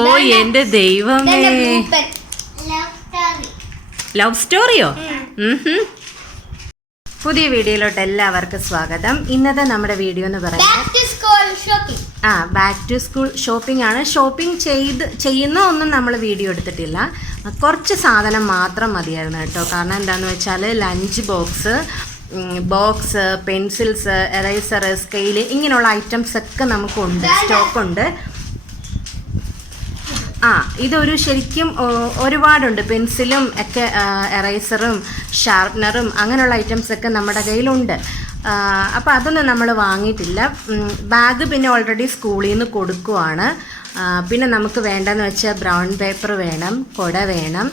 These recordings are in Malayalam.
ഓ എന്റെ ദൈവമേ, ലവ് സ്റ്റോറിയോ? പുതിയ വീഡിയോയിലോട്ട് എല്ലാവർക്കും സ്വാഗതം. ഇന്നത്തെ നമ്മുടെ വീഡിയോ എന്ന് പറയുന്നത് ബാക്ക് ടു സ്കൂൾ ഷോപ്പിംഗ് ആണ്. ഷോപ്പിംഗ് ചെയ്യുന്ന ഒന്നും നമ്മൾ വീഡിയോ എടുത്തിട്ടില്ല. കുറച്ച് സാധനം മാത്രം മതിയായിരുന്നു കേട്ടോ. കാരണം എന്താണെന്ന് വെച്ചാൽ lunch box, pencils, eraser, scale ഇങ്ങനെയുള്ള ഐറ്റംസ് ഒക്കെ നമുക്കുണ്ട്, സ്റ്റോക്കുണ്ട്. ഇതൊരു ശരിക്കും ഒരുപാടുണ്ട്. പെൻസിലും ഒക്കെ, എറേസറും ഷാർപ്നറും അങ്ങനെയുള്ള ഐറ്റംസ് ഒക്കെ നമ്മുടെ കയ്യിലുണ്ട്. അപ്പോൾ അതൊന്നും നമ്മൾ വാങ്ങിയിട്ടില്ല. ബാഗ് പിന്നെ ഓൾറെഡി സ്കൂളിൽ നിന്ന് കൊടുക്കുവാണ്. പിന്നെ നമുക്ക് വേണ്ടതെന്ന് വെച്ചാൽ ബ്രൗൺ പേപ്പർ വേണം, കുട വേണം.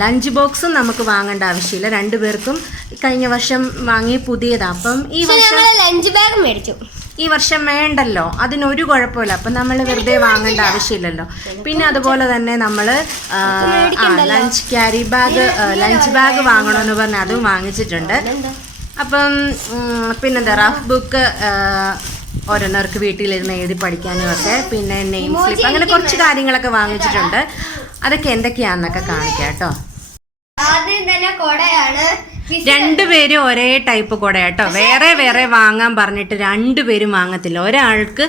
ലഞ്ച് ബോക്സും നമുക്ക് വാങ്ങേണ്ട ആവശ്യമില്ല, രണ്ടുപേർക്കും കഴിഞ്ഞ വർഷം വാങ്ങി പുതിയതാണ്. അപ്പം ഈ വർഷം ലഞ്ച് ബാഗ് മേടിച്ചു. ഈ വർഷം വേണ്ടല്ലോ, അതിനൊരു കുഴപ്പമില്ല. അപ്പം നമ്മൾ വെറുതെ വാങ്ങേണ്ട ആവശ്യമില്ലല്ലോ. പിന്നെ അതുപോലെ തന്നെ നമ്മൾ ലഞ്ച് ബാഗ് വാങ്ങണമെന്ന് പറഞ്ഞ് അതും വാങ്ങിച്ചിട്ടുണ്ട്. അപ്പം പിന്നെന്താ, റഫ് ബുക്ക് ഓരോന്നവർക്ക് വീട്ടിലിരുന്ന് എഴുതി പഠിക്കാനും ഒക്കെ, പിന്നെ നെയിം സ്ലിപ്പ്, അങ്ങനെ കുറച്ച് കാര്യങ്ങളൊക്കെ വാങ്ങിച്ചിട്ടുണ്ട്. അതൊക്കെ എന്തൊക്കെയാണെന്നൊക്കെ കാണിക്കാം കേട്ടോ. ആദ്യം തന്നെ കൊടയാണ്. രണ്ടുപേരും ഒരേ ടൈപ്പ് കുട കേട്ടോ. വേറെ വേറെ വാങ്ങാൻ പറഞ്ഞിട്ട് രണ്ടുപേരും വാങ്ങത്തില്ല. ഒരാൾക്ക്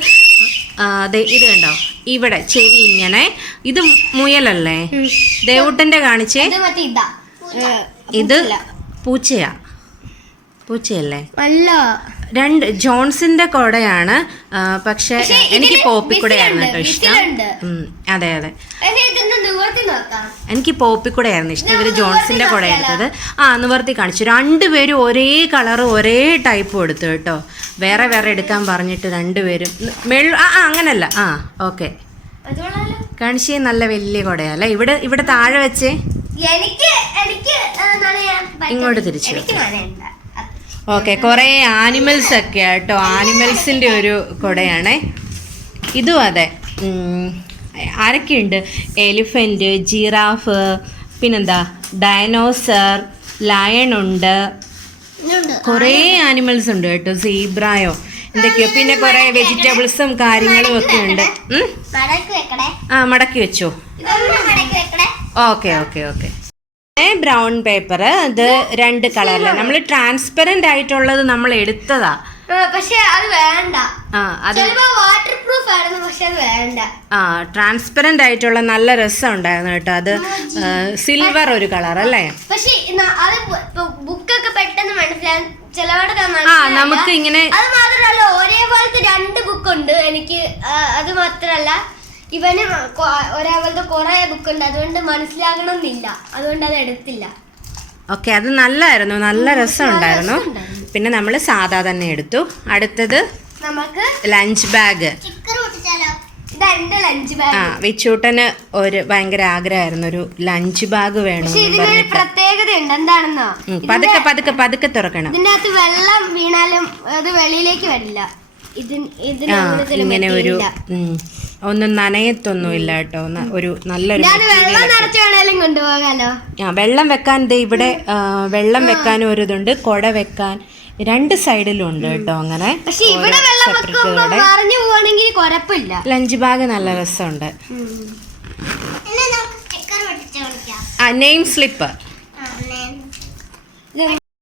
ഇത് കണ്ടോ, ഇവിടെ ചെവി ഇങ്ങനെ, ഇത് മുയലല്ലേ, ദേവൂട്ടന്റെ കാണിച്ചേ, ഇത് പൂച്ചയല്ലേ? അല്ല, രണ്ട് ജോൺസിന്റെ കുടയാണ്. പക്ഷെ എനിക്ക് പോപ്പിക്കുടയായിരുന്നു കേട്ടോ ഇഷ്ടം. അതെ, എനിക്ക് പോപ്പിക്കുടയായിരുന്നു ഇഷ്ടം. ഇവര് ജോൺസിന്റെ കുട എടുത്തത്. നിവർത്തി കാണിച്ചു. രണ്ടുപേരും ഒരേ കളറ് ഒരേ ടൈപ്പും എടുത്തു കേട്ടോ. വേറെ വേറെ എടുക്കാൻ പറഞ്ഞിട്ട് രണ്ടുപേരും അങ്ങനല്ല. ഓക്കെ, കാണിച്ചേ. നല്ല വലിയ കുടയല്ലേ. ഇവിടെ താഴെ വെച്ചേ, ഇങ്ങോട്ട് തിരിച്ചു. ഓക്കെ, കുറേ ആനിമൽസ് ഒക്കെ കേട്ടോ. ആനിമൽസിൻ്റെ ഒരു കുടയാണേ. ഇതും അതെ. ആരൊക്കെയുണ്ട്? എലിഫൻറ്റ്, ജിറാഫ്, പിന്നെന്താ ഡൈനോസർ, ലയൺ ഉണ്ട്, കുറേ ആനിമൽസ് ഉണ്ട് കേട്ടോ. സീബ്രയോ എന്തൊക്കെയോ, പിന്നെ കുറേ വെജിറ്റബിൾസും കാര്യങ്ങളും ഒക്കെ ഉണ്ട്. മടക്കി വെച്ചോ. ഓക്കെ. ബ്രൗൺ പേപ്പർ, അത് രണ്ട് കളറില്. നമ്മൾ ട്രാൻസ്പെറന്റ് ആയിട്ടുള്ളത് നമ്മൾ എടുത്തതാ, പക്ഷെ അത് വേണ്ട. വാട്ടർ പ്രൂഫ് ആയിരുന്നു, പക്ഷെ അത് വേണ്ട. ട്രാൻസ്പെറന്റ് ആയിട്ടുള്ള നല്ല രസം ഉണ്ടായിരുന്നു കേട്ടോ. അത് സിൽവർ ഒരു കളർ അല്ലേ? പക്ഷെ അത് ബുക്കൊക്കെ പെട്ടെന്ന് മനസ്സിലാവും. നമുക്ക് ഇങ്ങനെ, അത് മാത്രല്ല ഒരേപോലത്തെ രണ്ട് ബുക്കുണ്ട് എനിക്ക്. അത് മാത്രല്ല ഇവന് ഒരേപോലത്തെ കുറെ ബുക്കുണ്ട്, അതുകൊണ്ട് മനസ്സിലാകണമെന്നില്ല, അതുകൊണ്ട് അത് എടുത്തില്ല. ഓക്കെ, അത് നല്ലായിരുന്നു, നല്ല രസം ഉണ്ടായിരുന്നു. പിന്നെ നമ്മൾ സാധാ തന്നെ എടുത്തു. അടുത്തത് നമുക്ക് ലഞ്ച് ബാഗ്. വിച്ചൂട്ടന് ഒരു ഭയങ്കര ആഗ്രഹമായിരുന്നു ഒരു ലഞ്ച് ബാഗ് വേണം. പ്രത്യേകത ഉണ്ട്, എന്താണെന്നോ? പതുക്കെ തുറക്കണം. ഇതിനകത്ത് വെള്ളം വീണാലും അത് വെളിയിലേക്ക് വരില്ല. ഇങ്ങനെ ഒരു ഒന്നും നനയത്തൊന്നുമില്ല കേട്ടോ. ഒരു നല്ലൊരു വെള്ളം വെക്കാൻ ഇവിടെ വെള്ളം വെക്കാനും ഒരു ഇതുണ്ട്, കുട വെക്കാൻ രണ്ട് സൈഡിലും ഉണ്ട് കേട്ടോ. അങ്ങനെ ലഞ്ച് ബാഗ് നല്ല രസമുണ്ട്. Name slip.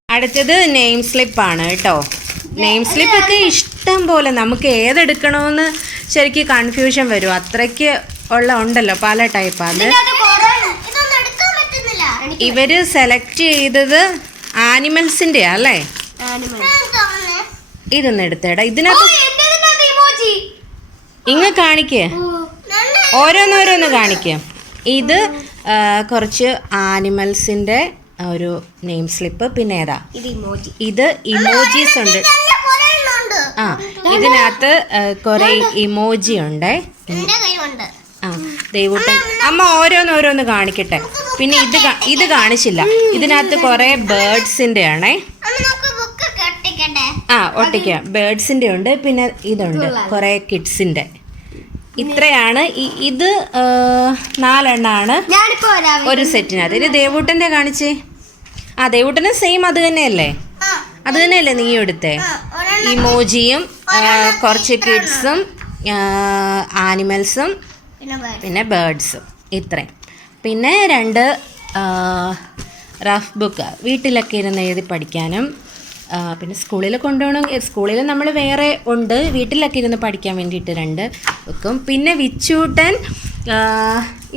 അടുത്തത് നെയിം സ്ലിപ്പാണ് കേട്ടോ. നെയിം സ്ലിപ്പ് ഒക്കെ ഇഷ്ടം പോലെ, നമുക്ക് ഏതെടുക്കണമെന്ന് ശരിക്കും കൺഫ്യൂഷൻ വരും. അത്രയ്ക്ക് ഉണ്ടല്ലോ, പല ടൈപ്പാണ്. ഇവര് സെലക്ട് ചെയ്തത് ആനിമൽസിന്റെ അല്ലേ? ഇതൊന്ന് എടുത്തേടാ. ഇതിനകത്ത് ഇങ്ങ് കാണിക്കേ, ഓരോന്നോരോന്ന് കാണിക്കേ. ഇത് കുറച്ച് ആനിമൽസിന്റെ ഒരു നെയിം സ്ലിപ്പ്. പിന്നെ ഏതാ ഇത്? ഇമോജീസ് ഉണ്ട്. ഇതിനകത്ത് കുറെ ഇമോജി ഉണ്ട്. ദൈവൂട്ടൻ അമ്മ ഓരോന്നോരോന്ന് കാണിക്കട്ടെ. പിന്നെ ഇത് കാണിച്ചില്ല. ഇതിനകത്ത് കുറെ ബേർഡ്സിന്റെ ആണേ. ഒട്ടിക്കാം. ബേർഡ്സിന്റെ ഉണ്ട്, പിന്നെ ഇതുണ്ട് കുറെ കിഡ്സിന്റെ. ഇത്രയാണ്. ഇത് 4 എണ്ണാണ് ഒരു സെറ്റിനകത്ത്. ഇത് ദേവൂട്ടന്റെ കാണിച്ചേ. ദേവൂട്ടന് സെയിം അത് തന്നെയല്ലേ? അത് തന്നെയല്ലേ നീ എടുത്തേ? ഇമോജിയും കുറച്ച് കിഡ്സും ആനിമൽസും പിന്നെ birds. പിന്നെ ബേർഡ്സും ഇത്രയും. പിന്നെ 2 റഫ് ബുക്ക് വീട്ടിലൊക്കെ ഇരുന്ന് എഴുതി പഠിക്കാനും പിന്നെ സ്കൂളിൽ കൊണ്ടുപോകണം. സ്കൂളിൽ നമ്മൾ വേറെ ഉണ്ട്, വീട്ടിലൊക്കെ ഇരുന്ന് പഠിക്കാൻ വേണ്ടിയിട്ട് 2 ബുക്കും. പിന്നെ വിച്ചൂട്ടൻ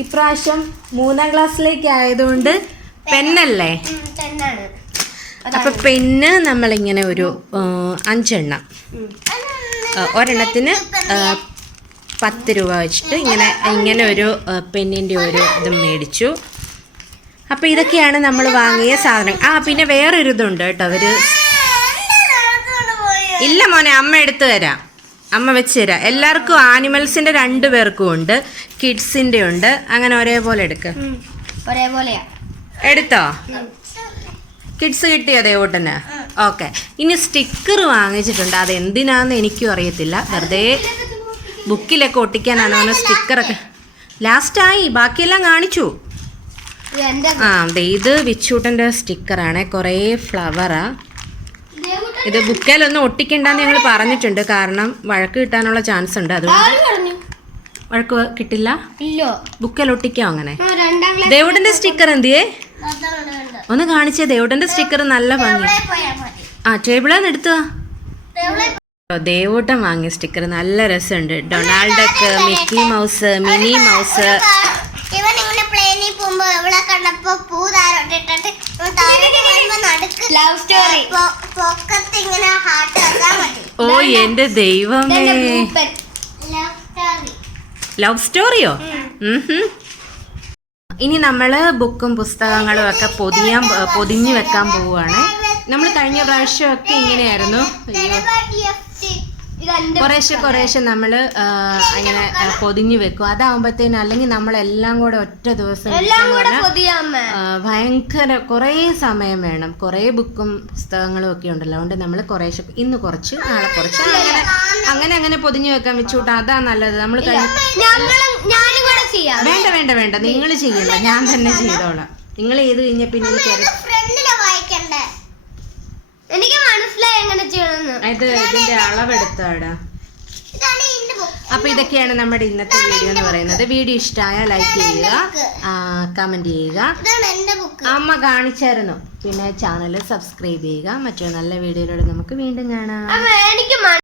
ഇപ്രാവശ്യം 3ാം ക്ലാസ്സിലേക്ക് ആയതുകൊണ്ട് പെന്നല്ലേ, പെണ്ണാണ്. അപ്പം പെന്ന് നമ്മളിങ്ങനെ ഒരു 5 എണ്ണം, ഒരെണ്ണത്തിന് 10 രൂപ വെച്ചിട്ട് ഇങ്ങനെ ഒരു പെന്നിൻ്റെ ഒരു ഇത് മേടിച്ചു. അപ്പോൾ ഇതൊക്കെയാണ് നമ്മൾ വാങ്ങിയ സാധനം. പിന്നെ വേറൊരു ഇതുണ്ട് കേട്ടോ, ഇല്ല മോനെ, അമ്മ എടുത്തു തരാം, അമ്മ വെച്ച് തരാം. എല്ലാവർക്കും ആനിമൽസിൻ്റെ 2 പേർക്കും ഉണ്ട്, കിഡ്സിൻ്റെ ഉണ്ട്. അങ്ങനെ ഒരേപോലെ എടുക്കുക. ഒരേപോലെയാ എടുത്തോ? കിഡ്സ് കിട്ടിയോ ദേവൂട്ടന്? ഓക്കെ. ഇനി സ്റ്റിക്കർ വാങ്ങിച്ചിട്ടുണ്ട്, അതെന്തിനാന്ന് എനിക്കും അറിയത്തില്ല. വെറുതെ ബുക്കിലൊക്കെ ഒട്ടിക്കാനാണ് സ്റ്റിക്കറൊക്കെ. ലാസ്റ്റായി, ബാക്കിയെല്ലാം കാണിച്ചു. ഇത് വിച്ചൂട്ടൻ്റെ സ്റ്റിക്കറാണ്, കുറേ ഫ്ലവറാ. ഇത് ബുക്കിലൊന്നും ഒട്ടിക്കണ്ടെന്ന് ഞങ്ങൾ പറഞ്ഞിട്ടുണ്ട്, കാരണം വഴക്ക് കിട്ടാനുള്ള ചാൻസ് ഉണ്ട്. അതുകൊണ്ട് വഴക്ക് കിട്ടില്ല, ബുക്കിൽ ഒട്ടിക്കാം. അങ്ങനെ ദേവൂട്ടൻ്റെ സ്റ്റിക്കർ എന്തിയേ? ഒന്ന് കാണിച്ചേ. ദേവൂട്ടൻ്റെ സ്റ്റിക്കർ നല്ല ഭംഗി. ടേബിളാന്ന് എടുത്തോ. ദേവൂട്ടൻ വാങ്ങിയ സ്റ്റിക്കർ നല്ല രസമുണ്ട്. Donald Duck, Mickey Mouse, Minnie Mouse. ഓ എന്റെ ദൈവമേ, ലവ് സ്റ്റോറിയോ? ഇനി നമ്മൾ ബുക്കും പുസ്തകങ്ങളും ഒക്കെ പൊതിഞ്ഞു വെക്കാൻ പോവുകയാണ്. നമ്മൾ കഴിഞ്ഞ പ്രാവശ്യമൊക്കെ ഇങ്ങനെയായിരുന്നു. കുറേശ്ശെ നമ്മൾ അങ്ങനെ പൊതിഞ്ഞു വെക്കും. അതാവുമ്പോഴത്തേനും, അല്ലെങ്കിൽ നമ്മളെല്ലാം കൂടെ ഒറ്റ ദിവസം ഭയങ്കര കുറേ സമയം വേണം. കുറേ ബുക്കും പുസ്തകങ്ങളും ഒക്കെ ഉണ്ടല്ലോ, അതുകൊണ്ട് നമ്മൾ കുറേശ്ശെ ഇന്ന് കുറച്ച് നാളെ കുറച്ച് അങ്ങനെ പൊതിഞ്ഞു വെക്കാൻ വെച്ചുകൂട്ടാ. അതാ നല്ലത്. നമ്മൾ വേണ്ട നിങ്ങൾ ചെയ്യണ്ട, ഞാൻ തന്നെ ചെയ്തോളാം. നിങ്ങൾ ചെയ്ത് കഴിഞ്ഞ പിന്നെ എനിക്ക് മനസ്സിലായി എങ്ങനെ ചെയ്യണമെന്ന്. ഇതിന്റെ അളവെടുത്താടാ. അപ്പൊ ഇതൊക്കെയാണ് നമ്മുടെ ഇന്നത്തെ വീഡിയോ എന്ന് പറയുന്നത്. വീഡിയോ ഇഷ്ടമായ ലൈക്ക് ചെയ്യുക, കമന്റ് ചെയ്യുക. അമ്മ കാണിച്ചായിരുന്നു. പിന്നെ ചാനൽ സബ്സ്ക്രൈബ് ചെയ്യുക. മറ്റൊരു നല്ല വീഡിയോയിലൂടെ നമുക്ക് വീണ്ടും കാണാം.